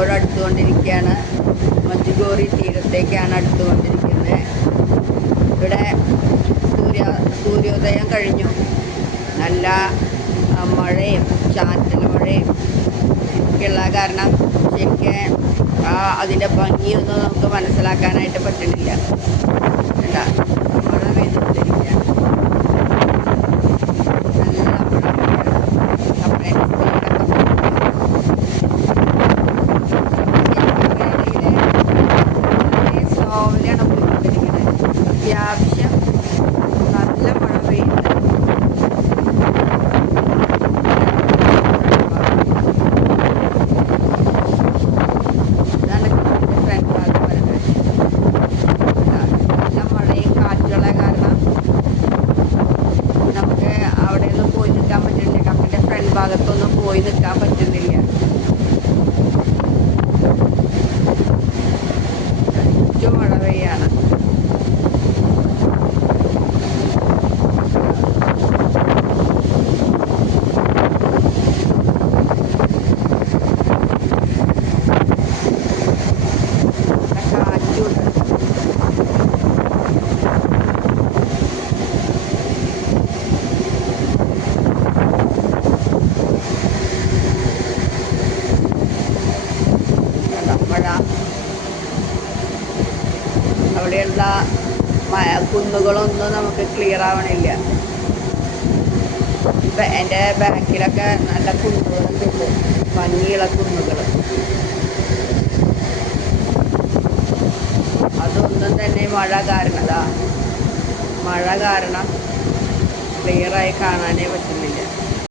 തീരത്തോട് അടുത്തുകൊണ്ടിരിക്കുകയാണ്. മഞ്ചുഗോറി തീരത്തേക്കാണ് അടുത്തുകൊണ്ടിരിക്കുന്നത്. ഇവിടെ സൂര്യ സൂര്യോദയം കഴിഞ്ഞു. നല്ല മഴയും ചാറ്റൽ മഴയും ഒക്കെയുള്ള കാരണം ശരിക്കും അതിന്റെ ഭംഗിയൊന്നും നമുക്ക് മനസ്സിലാക്കാനായിട്ട് പറ്റണില്ല കേട്ടാ മഴ പെയ്തുകൊണ്ടിരിക്കുകയാണ് നല്ല മഴ പെയ്യാണ് അപ്പം എന്റെ സ്ലോവിലാണ് പോയിക്കൊണ്ടിരിക്കുന്നത് അത്യാവശ്യം നല്ല മഴ പെയ്യുന്നുണ്ട് ഇതാണ് ഫ്രണ്ട് ഭാഗത്ത് വരുന്നത് നല്ല മഴയും കാറ്റുള്ള കാരണം നമുക്ക് അവിടെ ഒന്നും പോയി നിൽക്കാൻ നല്ല മഴ ഫ്രണ്ട് ഭാഗത്തൊന്നും പോയി പറ്റുന്നില്ല. മഴ പെയ്യാണ് നല്ല കാറ്റുണ്ട് കണ്ടോ മഴ അവിടെയുള്ള കുന്നുകളൊന്നും നമുക്ക് ക്ലിയർ ആവണില്ല. ഇപ്പം എന്റെ ബാക്കിലൊക്കെ നല്ല കുന്നുകളുണ്ട് ഭംഗിയുള്ള കുന്നുകൾ അതൊന്നും തന്നെ മഴ കാരണതാ. മഴ കാരണം ക്ലിയറായി കാണാനേ പറ്റുന്നില്ല.